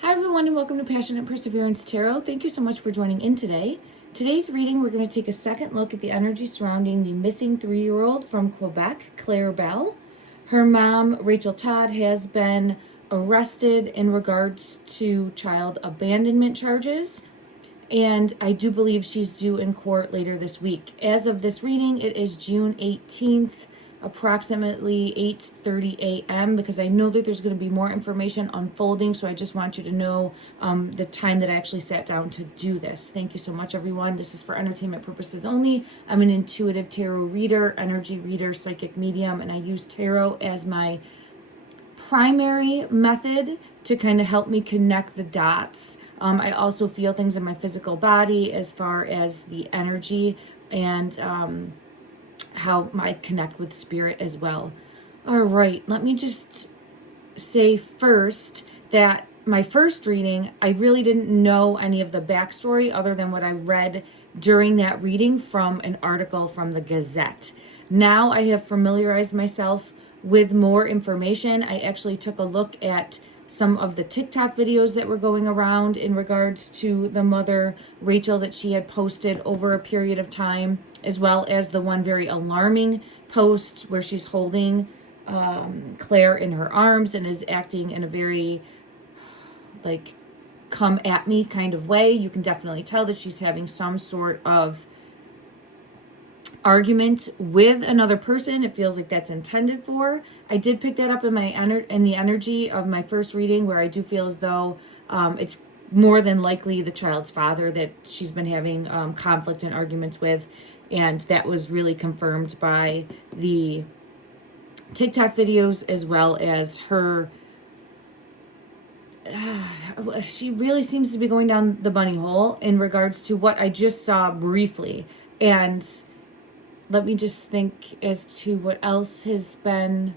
Hi everyone and welcome to Passionate Perseverance Tarot. Thank you so much for joining in today. Today's reading, we're going to take a second look at the energy surrounding the missing 3-year-old from Quebec, Claire Bell. Her mom, Rachel Todd, has been arrested in regards to child abandonment charges, and I do believe she's due in court later this week. As of this reading, it is June 18th, approximately 8:30 a.m. because I know that there's going to be more information unfolding, so I just want you to know the time that I actually sat down to do this. Thank you so much, everyone. This is for entertainment purposes only. I'm an intuitive tarot reader, energy reader, psychic medium, and I use tarot as my primary method to kind of help me connect the dots. I also feel things in my physical body as far as the energy and how I connect with spirit as well. All right, let me just say first that my first reading, I really didn't know any of the backstory other than what I read during that reading from an article from the Gazette. Now I have familiarized myself with more information. I actually took a look at some of the TikTok videos that were going around in regards to the mother, Rachel, that she had posted over a period of time, as well as the one very alarming post where she's holding Claire in her arms and is acting in a very like come at me kind of way. You can definitely tell that she's having some sort of argument with another person. It feels like that's intended for. I did pick that up in the energy of my first reading, where I do feel as though it's more than likely the child's father that she's been having conflict and arguments with, and that was really confirmed by the TikTok videos as well as her. She really seems to be going down the bunny hole in regards to what I just saw briefly. And let me just think as to what else has been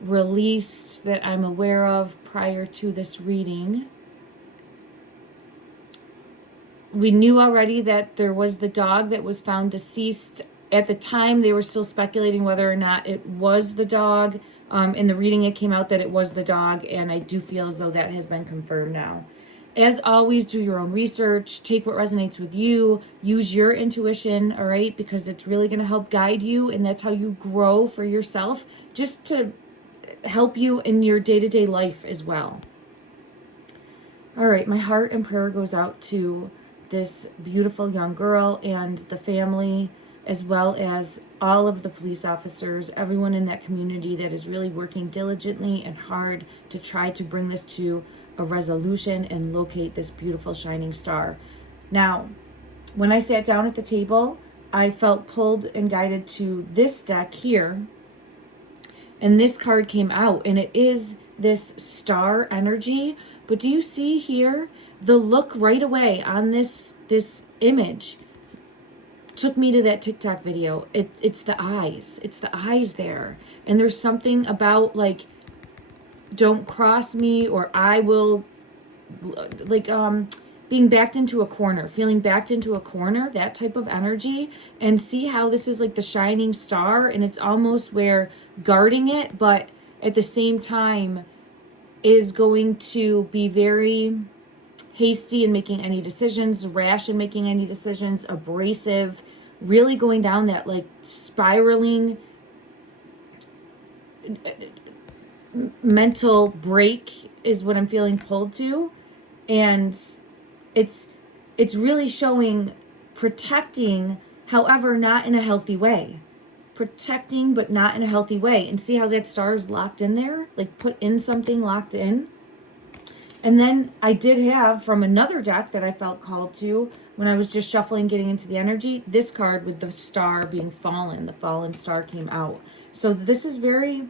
released that I'm aware of prior to this reading. We knew already that there was the dog that was found deceased. At the time, they were still speculating whether or not it was the dog. In the reading, it came out that it was the dog, and I do feel as though that has been confirmed now. As always, do your own research, take what resonates with you, use your intuition, all right, because it's really going to help guide you, and that's how you grow for yourself, just to help you in your day-to-day life as well. All right, my heart and prayer goes out to this beautiful young girl and the family, as well as all of the police officers, everyone in that community that is really working diligently and hard to try to bring this to a resolution and locate this beautiful shining star. Now, when I sat down at the table, I felt pulled and guided to this deck here, and this card came out, and it is this star energy. But do you see here the look right away on this image took me to that TikTok video. It's the eyes. It's the eyes there. And there's something about like, don't cross me, or I will, like being backed into a corner, feeling backed into a corner, that type of energy. And see how this is like the shining star, and it's almost where guarding it, but at the same time is going to be very hasty in making any decisions, rash in making any decisions, abrasive, really going down that like spiraling mental break is what I'm feeling pulled to. And it's really showing protecting, however, not in a healthy way. Protecting, but not in a healthy way. And see how that star is locked in there? Like put in something locked in. And then I did have from another deck that I felt called to when I was just shuffling, getting into the energy, this card with the star being fallen. The fallen star came out. So this is very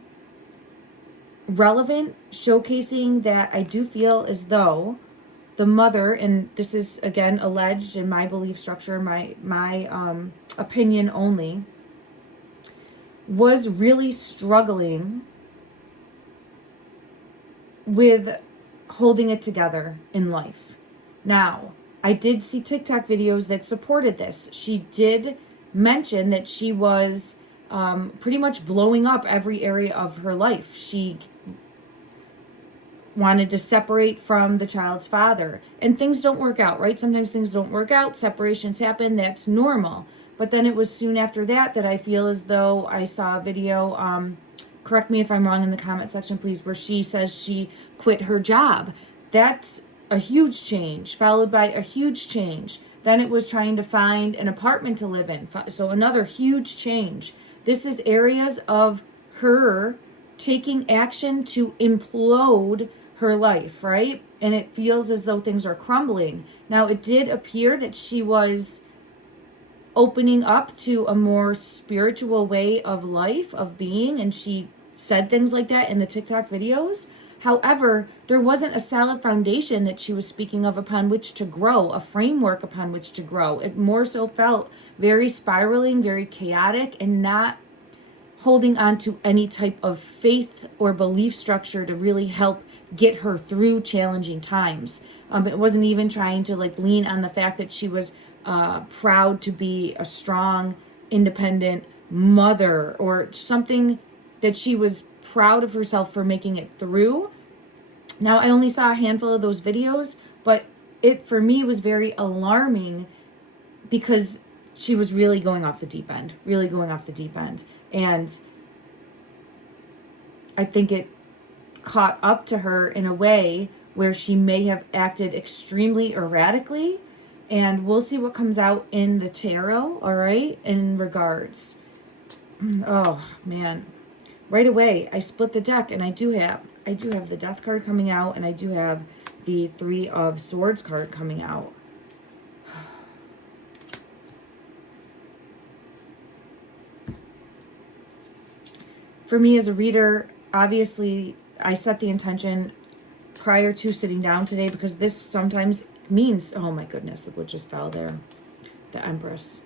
relevant, showcasing that I do feel as though the mother, and this is again alleged in my belief structure, my opinion only, was really struggling with holding it together in life. Now, I did see TikTok videos that supported this. She did mention that she was pretty much blowing up every area of her life. She wanted to separate from the child's father. And things don't work out, right? Sometimes things don't work out. Separations happen. That's normal. But then it was soon after that I feel as though I saw a video, correct me if I'm wrong in the comment section, please, where she says she quit her job. That's a huge change, followed by a huge change. Then it was trying to find an apartment to live in. So another huge change. This is areas of her taking action to implode her life, right? And it feels as though things are crumbling. Now, it did appear that she was opening up to a more spiritual way of life, of being, and she said things like that in the TikTok videos. However, there wasn't a solid foundation that she was speaking of upon which to grow, a framework upon which to grow. It more so felt very spiraling, very chaotic, and not holding on to any type of faith or belief structure to really help get her through challenging times. It wasn't even trying to like lean on the fact that she was proud to be a strong, independent mother or something, that she was proud of herself for making it through. Now, I only saw a handful of those videos, but it for me was very alarming because she was really going off the deep end, And I think it caught up to her in a way where she may have acted extremely erratically. And we'll see what comes out in the tarot, all right, in regards. Oh, man. Right away, I split the deck, and I do have the Death card coming out, and I do have the Three of Swords card coming out. For me as a reader, obviously, I set the intention prior to sitting down today because this sometimes means, oh my goodness, look what just fell there, the Empress.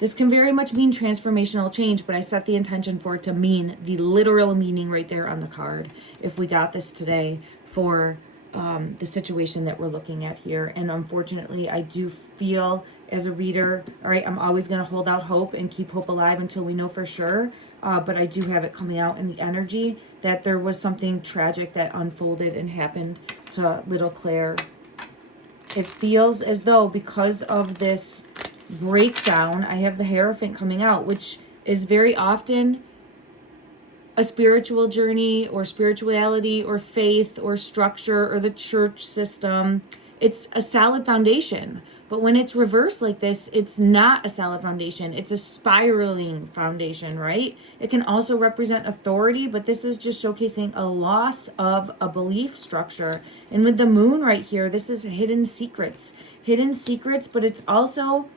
This can very much mean transformational change, but I set the intention for it to mean the literal meaning right there on the card if we got this today for the situation that we're looking at here. And unfortunately, I do feel as a reader, all right, I'm always going to hold out hope and keep hope alive until we know for sure. But I do have it coming out in the energy that there was something tragic that unfolded and happened to little Claire. It feels as though because of this breakdown, I have the Hierophant coming out, which is very often a spiritual journey or spirituality or faith or structure or the church system. It's a solid foundation. But when it's reversed like this, it's not a solid foundation. It's a spiraling foundation, right? It can also represent authority, but this is just showcasing a loss of a belief structure. And with the moon right here, this is hidden secrets. Hidden secrets, but it's also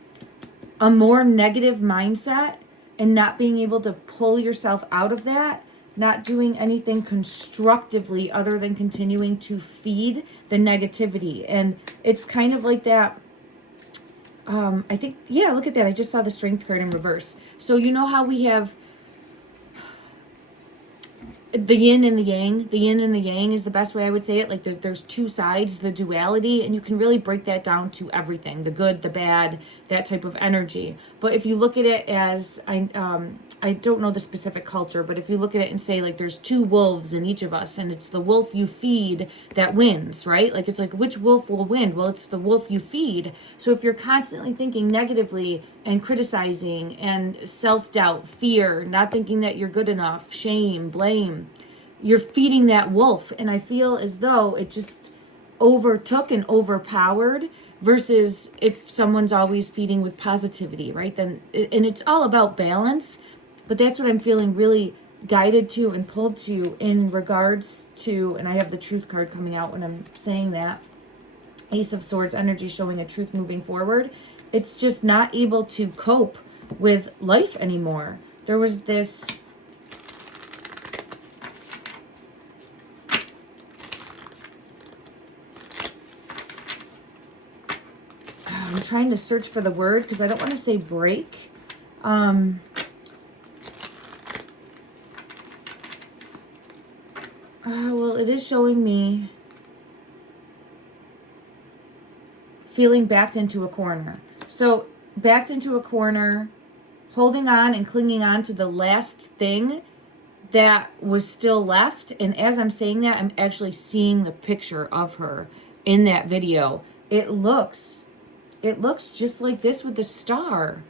a more negative mindset and not being able to pull yourself out of that, not doing anything constructively other than continuing to feed the negativity. And it's kind of like that. I think, yeah, look at that. I just saw the Strength card in reverse. So you know how we have the yin and the yang? The yin and the yang is the best way I would say it. Like there's two sides, the duality, and you can really break that down to everything, the good, the bad, that type of energy. But if you look at it as, I don't know the specific culture, but if you look at it and say like there's two wolves in each of us and it's the wolf you feed that wins, right? Like it's like which wolf will win? Well, it's the wolf you feed. So if you're constantly thinking negatively and criticizing and self-doubt, fear, not thinking that you're good enough, shame, blame, you're feeding that wolf. And I feel as though it just overtook and overpowered versus if someone's always feeding with positivity, right? Then, and it's all about balance. But that's what I'm feeling really guided to and pulled to in regards to, and I have the Truth card coming out when I'm saying that. Ace of Swords energy showing a truth moving forward. It's just not able to cope with life anymore. There was this, I'm trying to search for the word because I don't want to say break. Well, it is showing me feeling backed into a corner. So backed into a corner, holding on and clinging on to the last thing that was still left. And as I'm saying that, I'm actually seeing the picture of her in that video. It looks just like this with the star.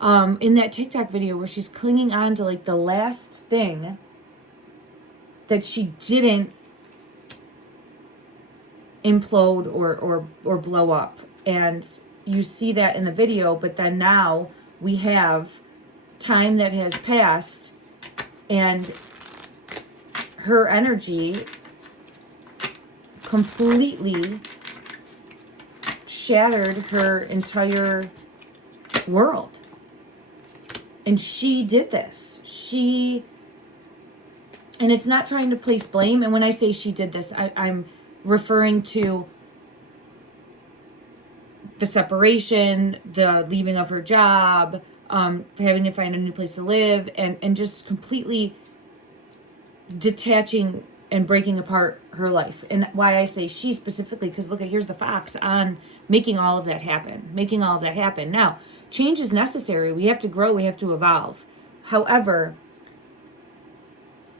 In that TikTok video where she's clinging on to like the last thing that she didn't implode or blow up. And you see that in the video, but then now we have time that has passed and her energy completely shattered her entire world. And she did this. And it's not trying to place blame. And when I say she did this, I'm referring to the separation, the leaving of her job, having to find a new place to live, and just completely detaching and breaking apart her life. And why I say she specifically, because look, here's the fox on making all of that happen. Now, change is necessary. We have to grow. We have to evolve. However,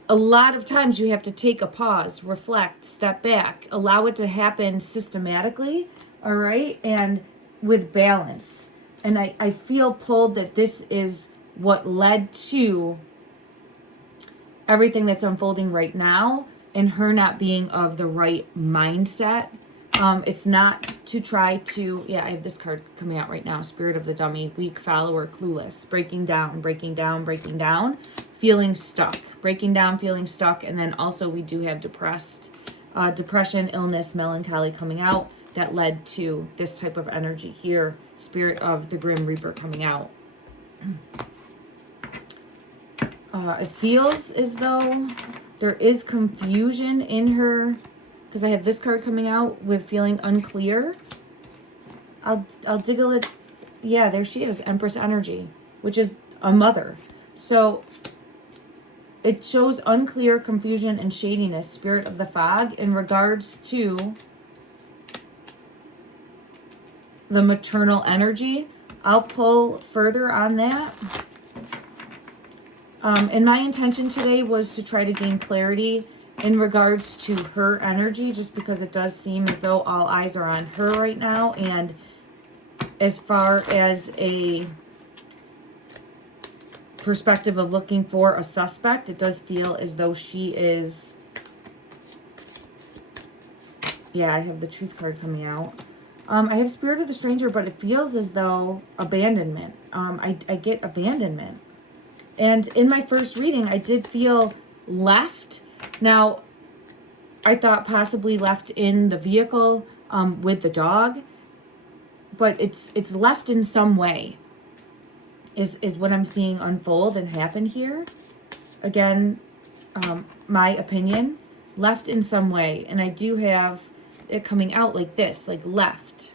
a lot of times you have to take a pause, reflect, step back, allow it to happen systematically, all right, and with balance. And I feel pulled that this is what led to everything that's unfolding right now and her not being of the right mindset. It's not to try to, I have this card coming out right now, Spirit of the Dummy, weak, follower, clueless, breaking down, feeling stuck, breaking down, feeling stuck. And then also we do have depression, illness, melancholy coming out that led to this type of energy here. Spirit of the Grim Reaper coming out. It feels as though there is confusion in her, because I have this card coming out with feeling unclear. I'll diggle it. Yeah, there she is, Empress energy, which is a mother. So it shows unclear, confusion, and shadiness, Spirit of the Fog, in regards to the maternal energy. I'll pull further on that. And my intention today was to try to gain clarity in regards to her energy, just because it does seem as though all eyes are on her right now. And as far as a perspective of looking for a suspect, it does feel as though she is, I have the Truth card coming out. I have Spirit of the Stranger, but it feels as though abandonment. I get abandonment. And in my first reading, I did feel left. Now, I thought possibly left in the vehicle with the dog, but it's left in some way is what I'm seeing unfold and happen here. Again, my opinion, left in some way. And I do have it coming out like this, like left,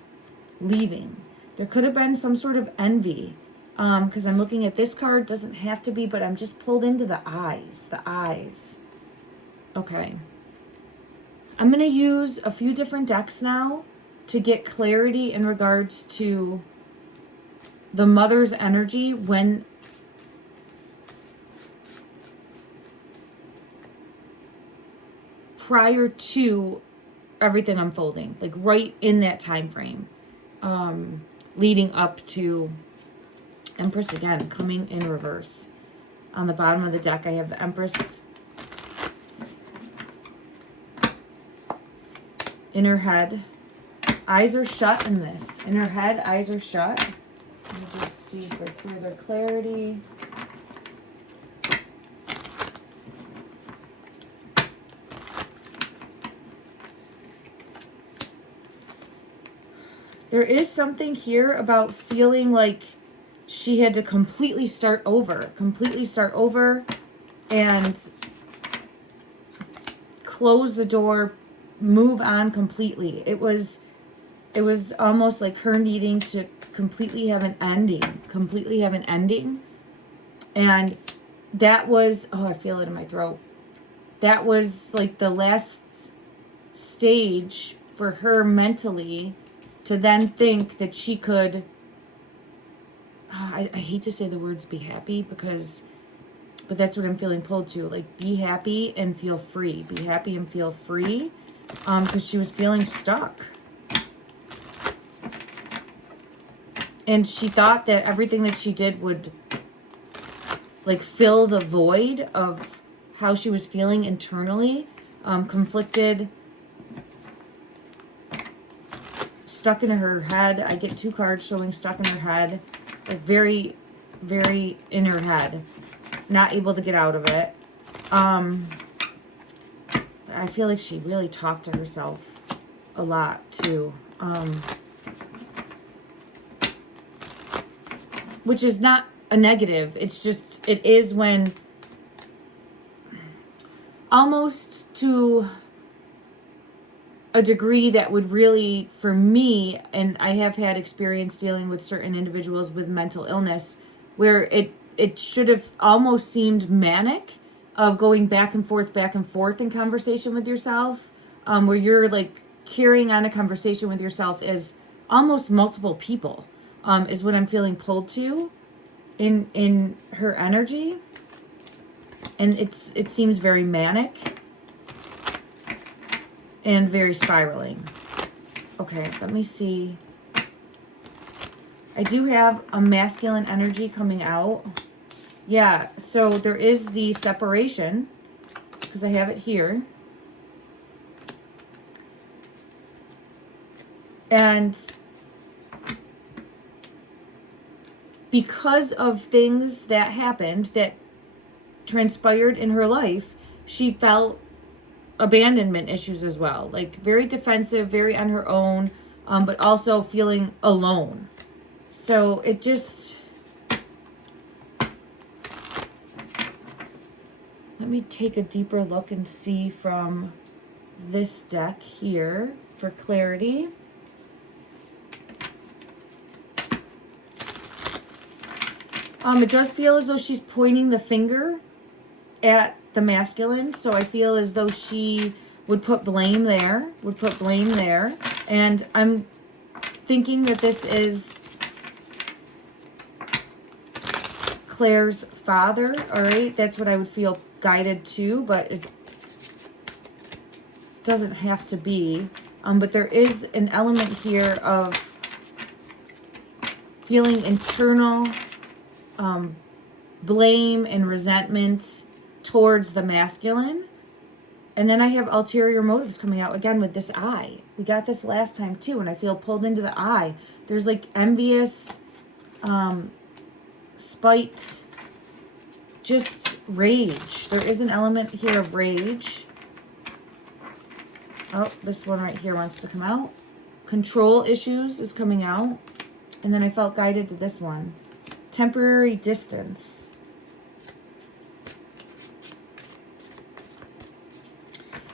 leaving. There could have been some sort of envy. Because I'm looking at this card, doesn't have to be, but I'm just pulled into the eyes. Okay. I'm going to use a few different decks now to get clarity in regards to the mother's energy when prior to everything unfolding, like right in that time frame, leading up to Empress again, coming in reverse. On the bottom of the deck, I have the Empress in her head. Eyes are shut in this. In her head, eyes are shut. Let me just see for further clarity. There is something here about feeling like she had to completely start over and close the door, move on completely. It was almost like her needing to completely have an ending. And that was, I feel it in my throat. That was like the last stage for her mentally to then think that she could, I hate to say the words be happy, because But that's what I'm feeling pulled to. Like, be happy and feel free. Be happy and feel free. Because she was feeling stuck. And she thought that everything that she did would, like, fill the void of how she was feeling internally. Conflicted. Stuck in her head. I get 2 cards showing stuck in her head. Like, very, very in her head. Not able to get out of it. I feel like she really talked to herself a lot, too. Which is not a negative. It's just, it is when, almost to a degree that would really, for me, and I have had experience dealing with certain individuals with mental illness, where it should have almost seemed manic, of going back and forth in conversation with yourself, where you're like carrying on a conversation with yourself as almost multiple people, is what I'm feeling pulled to in her energy. And it seems very manic and very spiraling. Okay, let me see. I do have a masculine energy coming out. Yeah, so there is the separation, because I have it here. And because of things that happened, that transpired in her life, she felt abandonment issues as well. Like, very defensive, very on her own, but also feeling alone. So it just... Let me take a deeper look and see from this deck here for clarity. It does feel as though she's pointing the finger at the masculine. So I feel as though she would put blame there, And I'm thinking that this is Claire's father, all right? That's what I would feel guided to, but it doesn't have to be. But there is an element here of feeling internal blame and resentment towards the masculine. And then I have ulterior motives coming out again with this eye. We got this last time too, and I feel pulled into the eye. There's like envious, spite, just rage. There is an element here of rage. Oh, this one right here wants to come out. Control issues is coming out. And then I felt guided to this one. Temporary distance.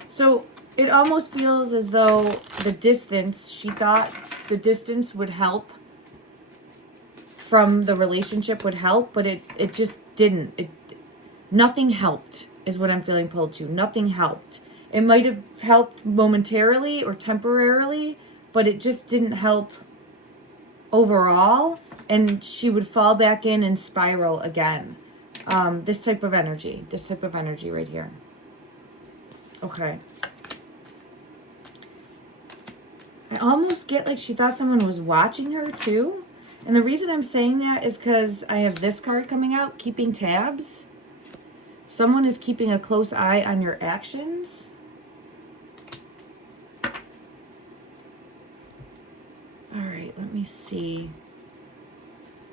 So it almost feels as though the distance, she thought the distance would help from the relationship would help, but it just didn't. Nothing helped is what I'm feeling pulled to. Nothing helped. It might have helped momentarily or temporarily, but it just didn't help overall, and she would fall back in and spiral again. This type of energy right here. Okay. I almost get like she thought someone was watching her too. And the reason I'm saying that is because I have this card coming out, keeping tabs. Someone is keeping a close eye on your actions. All right, let me see.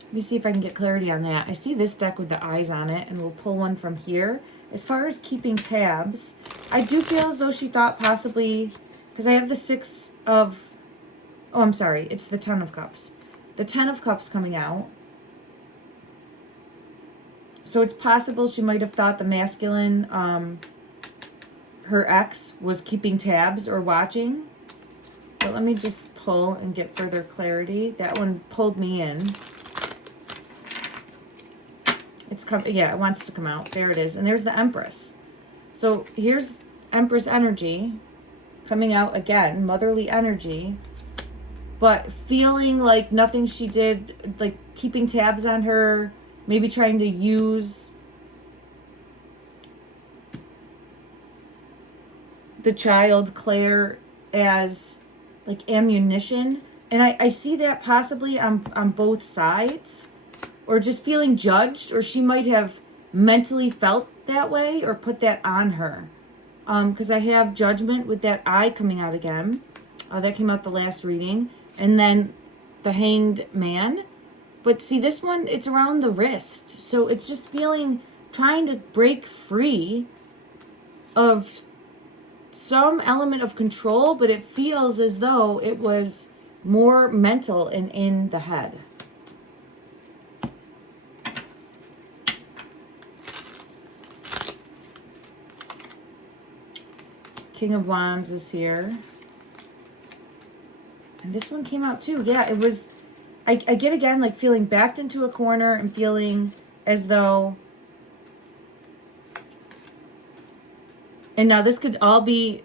Let me see if I can get clarity on that. I see this deck with the eyes on it, and we'll pull one from here. As far as keeping tabs, I do feel as though she thought possibly, because I have the 6 of, oh, I'm sorry, it's the 10 of Cups. The 10 of Cups coming out. So it's possible she might have thought the masculine, her ex, was keeping tabs or watching. But let me just pull and get further clarity. That one pulled me in. It's yeah, it wants to come out. There it is. And there's the Empress. So here's Empress energy coming out again, motherly energy, but feeling like nothing she did, like keeping tabs on her, maybe trying to use the child, Claire, as like ammunition. And I see that possibly on both sides, or just feeling judged, or she might have mentally felt that way or put that on her. Because I have judgment with that eye coming out again. That came out the last reading. And then the hanged man. But see, this one, it's around the wrist. So it's just trying to break free of some element of control, but it feels as though it was more mental and in the head. King of Wands is here. And this one came out too. Yeah, it was, I get again, like feeling backed into a corner and feeling as though, and now this could all be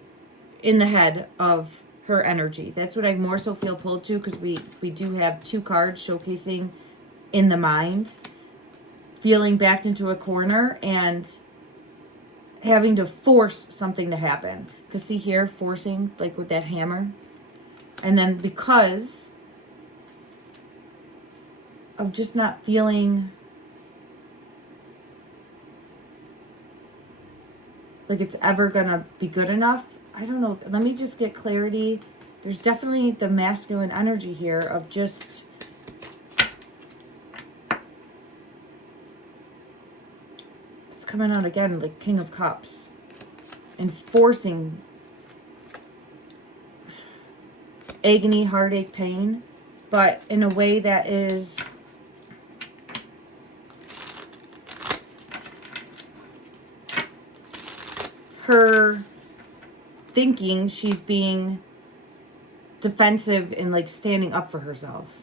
in the head of her energy. That's what I more so feel pulled to, because we do have 2 cards showcasing in the mind. Feeling backed into a corner and having to force something to happen. Because see here, forcing, like with that hammer. And then because of just not feeling like it's ever gonna be good enough. I don't know. Let me just get clarity. There's definitely the masculine energy here of just it's coming out again, like King of Cups, and forcing agony, heartache, pain, but in a way that is her thinking she's being defensive and like standing up for herself.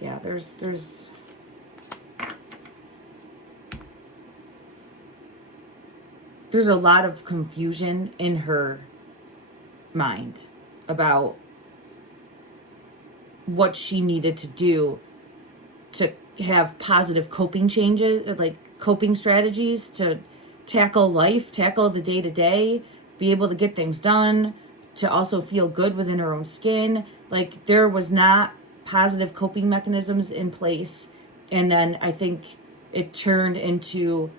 Yeah, there's a lot of confusion in her mind about what she needed to do to have positive coping changes, like coping strategies to tackle life, tackle the day-to-day, be able to get things done, to also feel good within her own skin. Like there was not positive coping mechanisms in place. And then I think it turned into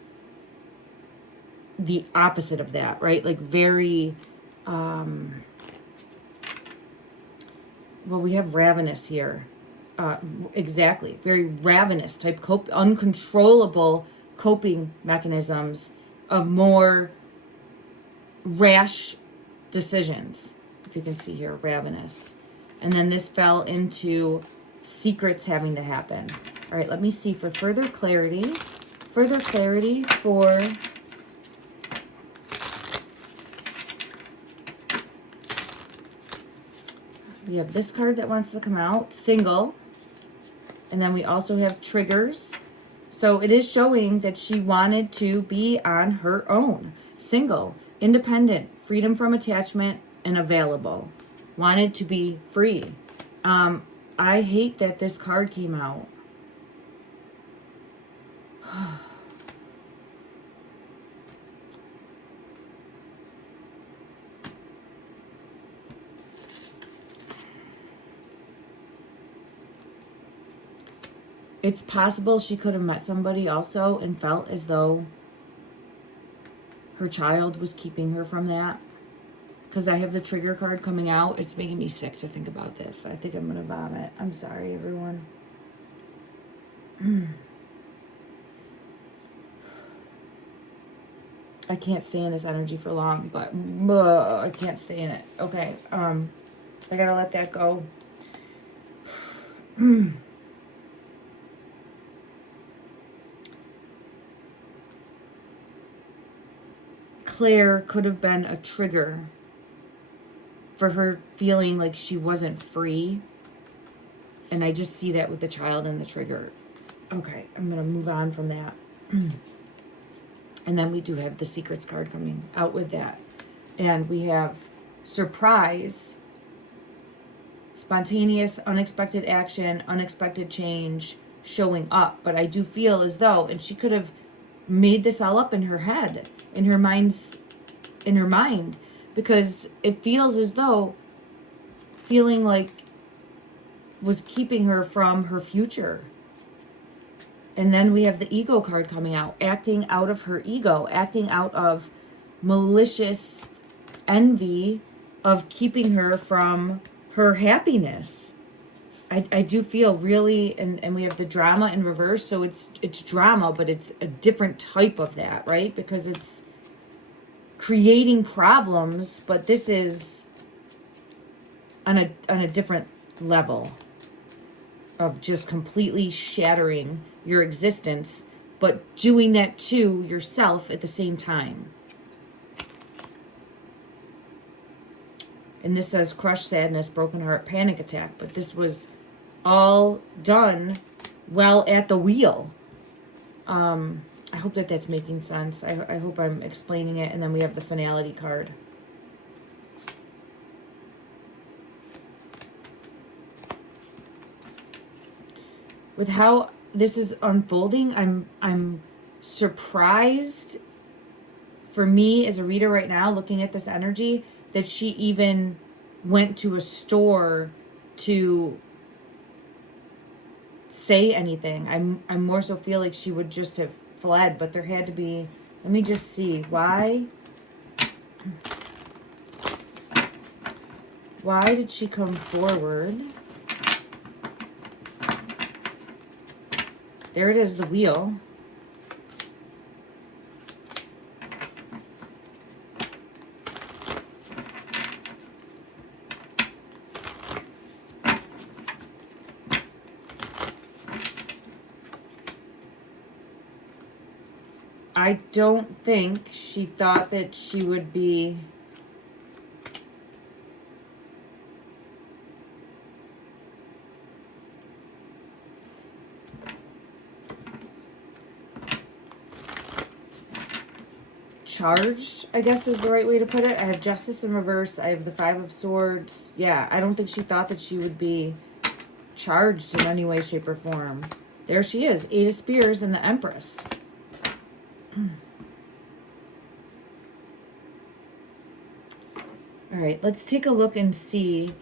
the opposite of that, right? Like very, well, we have ravenous here. Exactly. Very ravenous type uncontrollable coping mechanisms of more rash decisions. If you can see here, ravenous. And then this fell into secrets having to happen. All right, let me see for further clarity for we have this card that wants to come out, single. And then we also have triggers. So it is showing that she wanted to be on her own. Single, independent, freedom from attachment, and available. Wanted to be free. I hate that this card came out. It's possible she could have met somebody also and felt as though her child was keeping her from that. Because I have the trigger card coming out. It's making me sick to think about this. I think I'm going to vomit. I'm sorry, everyone. I can't stay in this energy for long, but I can't stay in it. Okay, I got to let that go. Claire could have been a trigger for her feeling like she wasn't free. And I just see that with the child and the trigger. Okay, I'm going to move on from that. And then we do have the secrets card coming out with that. And we have surprise, spontaneous, unexpected action, unexpected change showing up. But I do feel as though, and she could have made this all up in her head, in her mind, because it feels as though feeling like was keeping her from her future. And then we have the ego card coming out, acting out of her ego, acting out of malicious envy of keeping her from her happiness. I do feel really, and we have the drama in reverse, so it's drama, but it's a different type of that, right? Because it's creating problems, but this is on a different level of just completely shattering your existence, but doing that to yourself at the same time. And this says crush, sadness, broken heart, panic attack, but this was all done well at the wheel. I hope that that's making sense. I hope I'm explaining it. And then we have the finality card. With how this is unfolding, I'm surprised, for me as a reader right now, looking at this energy, that she even went to a store to say anything. I more so feel like she would just have fled, but there had to be, let me just see, why did she come forward? There it is, the wheel. I don't think she thought that she would be charged, I guess is the right way to put it. I have Justice in reverse. I have the Five of Swords. Yeah, I don't think she thought that she would be charged in any way, shape, or form. There she is, Eight of Spears and the Empress. All right, let's take a look and see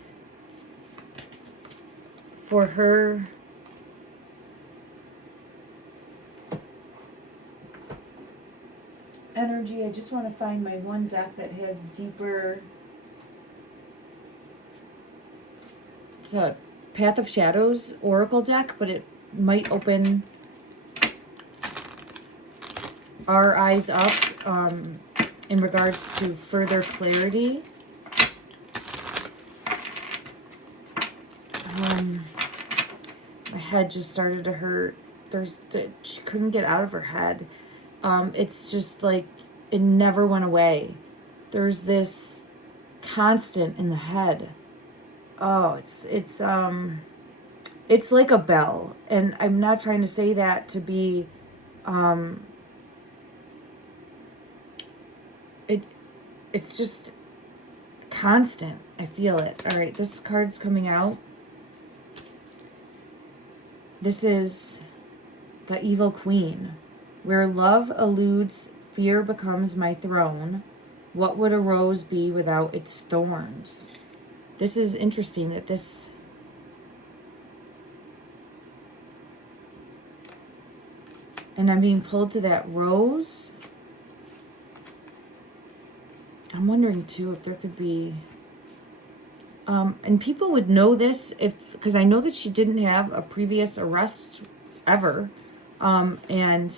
for her energy. I just want to find my one deck that has deeper. It's a Path of Shadows Oracle deck, but it might open our eyes up in regards to further clarity. My head just started to hurt. She couldn't get out of her head. It's just like it never went away. There's this constant in the head. Oh, it's like a bell, and I'm not trying to say that to be it's just constant. I feel it. All right, this card's coming out. This is the Evil Queen. Where love eludes, fear becomes my throne. What would a rose be without its thorns? This is interesting that this... And I'm being pulled to that rose. I'm wondering too if there could be... and people would know this because I know that she didn't have a previous arrest ever. And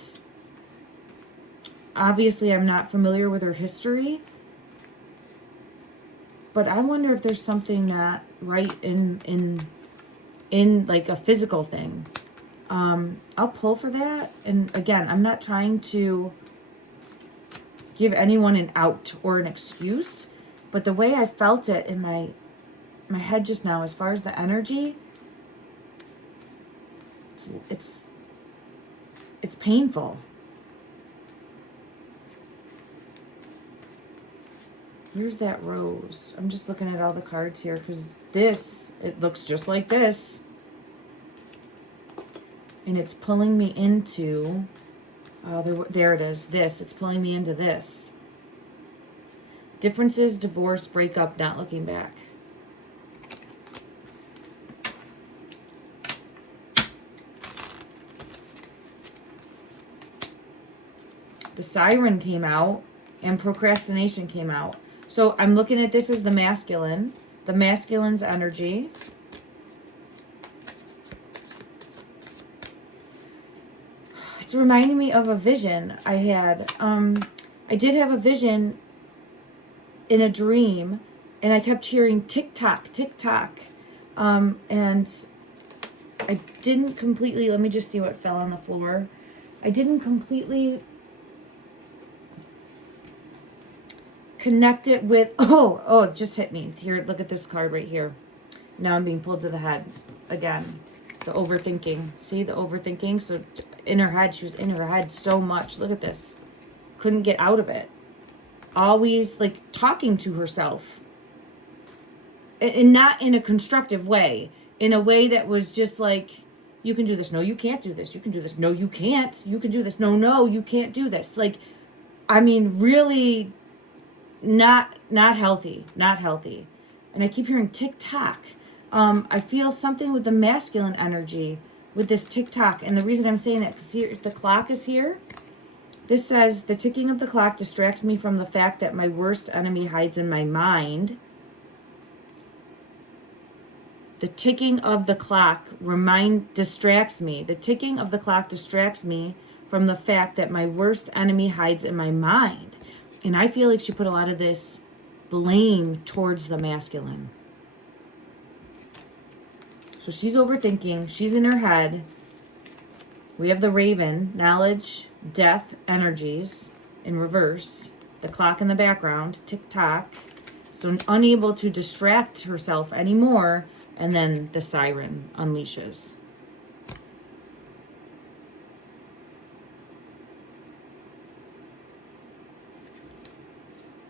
obviously I'm not familiar with her history. But I wonder if there's something not right in like a physical thing. I'll pull for that. And again, I'm not trying to give anyone an out or an excuse, but the way I felt it in my head just now, as far as the energy, it's painful. Here's that rose. I'm just looking at all the cards here because it looks just like this. And it's pulling me into There it is. This. It's pulling me into this. Differences, divorce, breakup, not looking back. The Siren came out and procrastination came out. So I'm looking at this as the masculine's energy. It's reminding me of a vision I had. I did have a vision in a dream, and I kept hearing tick-tock, tick-tock. And I didn't completely, let me just see what fell on the floor. I didn't completely connect it with, it just hit me. Here, look at this card right here. Now I'm being pulled to the head again. The overthinking. See, the overthinking? So in her head, she was in her head so much. Look at this. Couldn't get out of it. Always, like, talking to herself. And not in a constructive way. In a way that was just like, you can do this. No, you can't do this. You can do this. No, you can't. You can do this. No, you can't do this. Like, I mean, really not healthy. Not healthy. And I keep hearing tick-tock. I feel something with the masculine energy with this tick-tock. And the reason I'm saying that, because here, the clock is here. This says, the ticking of the clock distracts me from the fact that my worst enemy hides in my mind. The ticking of the clock distracts me. The ticking of the clock distracts me from the fact that my worst enemy hides in my mind. And I feel like she put a lot of this blame towards the masculine. So she's overthinking. She's in her head. We have the Raven, knowledge, death, energies in reverse. The clock in the background, tick-tock. So unable to distract herself anymore. And then the Siren unleashes.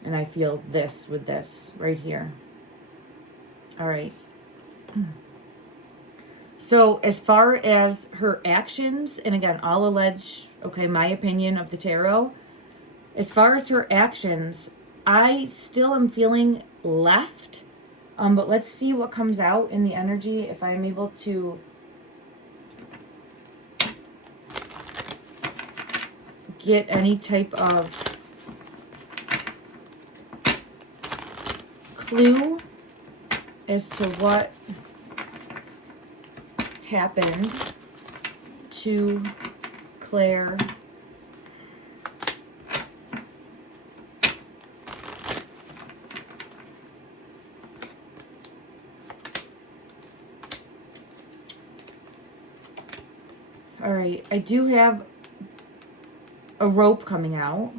And I feel this with this right here. All right. So as far as her actions, and again, I'll allege, okay, my opinion of the tarot. As far as her actions, I still am feeling left. But let's see what comes out in the energy if I'm able to get any type of clue as to what happened to Claire. All right, I do have a rope coming out.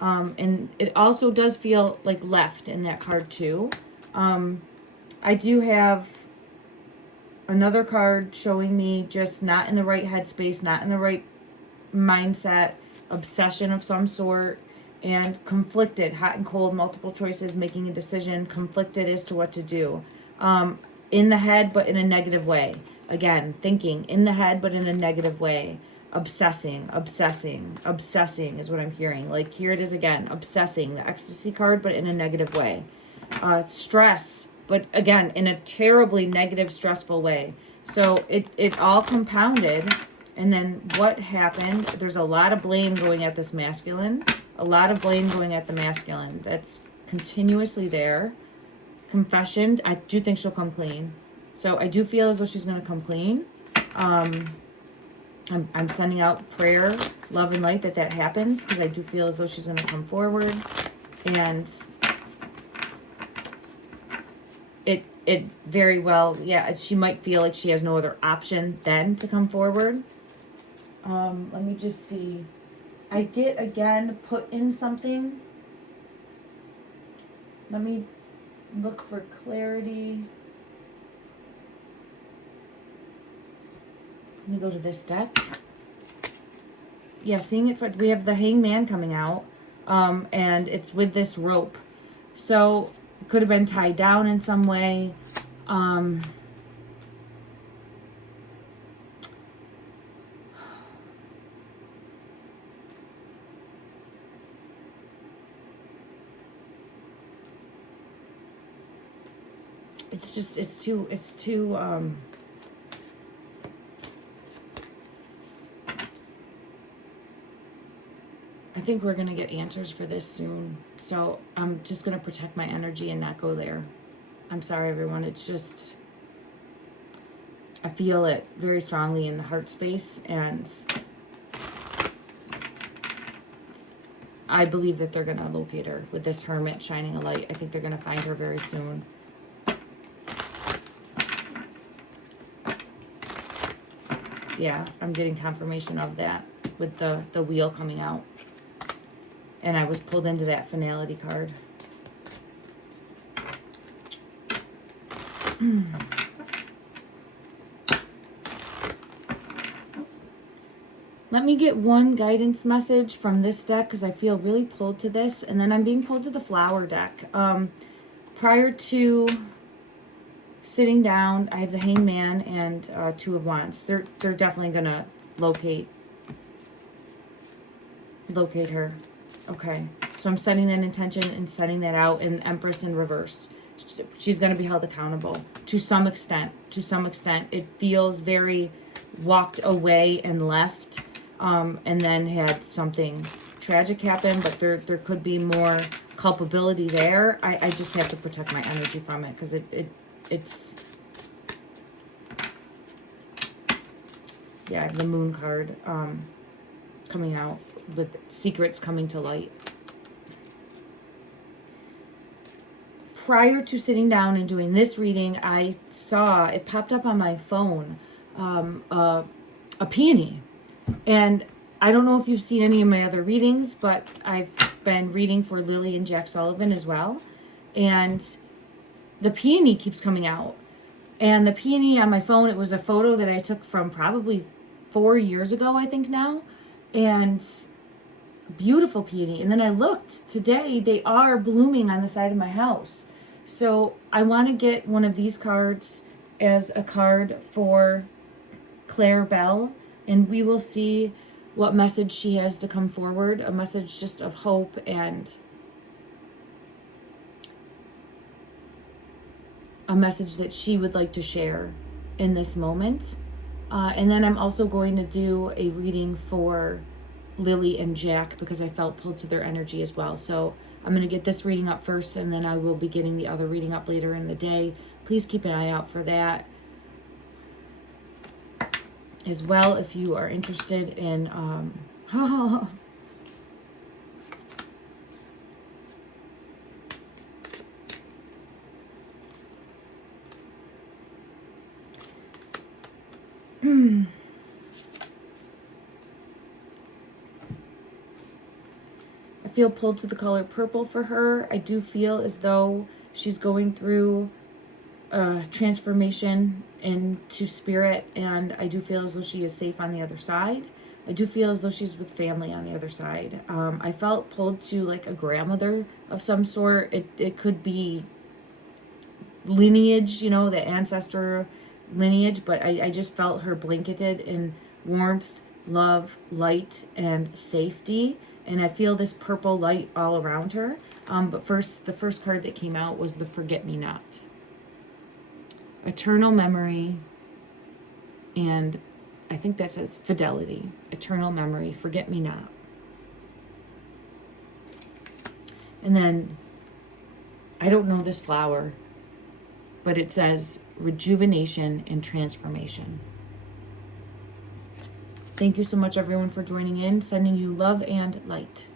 And it also does feel like left in that card too. I do have another card showing me just not in the right headspace, not in the right mindset, obsession of some sort, and conflicted, hot and cold, multiple choices, making a decision, conflicted as to what to do. In the head, but in a negative way. Again, thinking in the head, but in a negative way. Obsessing is what I'm hearing. Like, here it is again, obsessing, the ecstasy card, but in a negative way. Stress, but again, in a terribly negative, stressful way. So it all compounded. And then what happened? There's a lot of blame going at this masculine. A lot of blame going at the masculine. That's continuously there. Confession, I do think she'll come clean. So I do feel as though she's going to come clean. I'm sending out prayer, love, and light that happens, because I do feel as though she's going to come forward. And it very well, yeah, she might feel like she has no other option then to come forward. Let me just see. I get, again, put in something. Let me look for clarity. Let me go to this deck. Yeah, seeing it for, we have the Hangman coming out, and it's with this rope. So it could have been tied down in some way. it's just, it's too, I think we're going to get answers for this soon. So I'm just going to protect my energy and not go there. I'm sorry, everyone. It's just, I feel it very strongly in the heart space, and I believe that they're going to locate her with this hermit shining a light. I think they're going to find her very soon. Yeah, I'm getting confirmation of that with the wheel coming out. And I was pulled into that finality card. Let me get one guidance message from this deck because I feel really pulled to this. And then I'm being pulled to the flower deck. Prior to sitting down, I have the Hangman and Two of Wands. They're definitely going to locate her. Okay, so I'm setting that intention and setting that out, and Empress in reverse. She's going to be held accountable to some extent. To some extent, it feels very walked away and left, and then had something tragic happen, but there could be more culpability there. I just have to protect my energy from it, because it's yeah, the Moon card coming out with secrets coming to light. Prior to sitting down and doing this reading, I saw, it popped up on my phone, a peony. And I don't know if you've seen any of my other readings, but I've been reading for Lily and Jack Sullivan as well. And the peony keeps coming out. And the peony on my phone, it was a photo that I took from probably 4 years ago, I think now. And beautiful peony. And then I looked today, they are blooming on the side of my house. So I want to get one of these cards as a card for Claire Bell, and we will see what message she has to come forward. A message just of hope and a message that she would like to share in this moment. And then I'm also going to do a reading for Lily and Jack because I felt pulled to their energy as well. So I'm going to get this reading up first, and then I will be getting the other reading up later in the day. Please keep an eye out for that as well if you are interested in I feel pulled to the color purple for her. I do feel as though she's going through a transformation into spirit, and I do feel as though she is safe on the other side. I do feel as though she's with family on the other side. I felt pulled to like a grandmother of some sort. It could be lineage, you know, the ancestor lineage, but I just felt her blanketed in warmth, love, light, and safety. And I feel this purple light all around her. But first, the first card that came out was the Forget-Me-Not. Eternal memory, and I think that says fidelity. Eternal memory, forget-me-not. And then, I don't know this flower, but it says rejuvenation and transformation. Thank you so much, everyone, for joining in. Sending you love and light.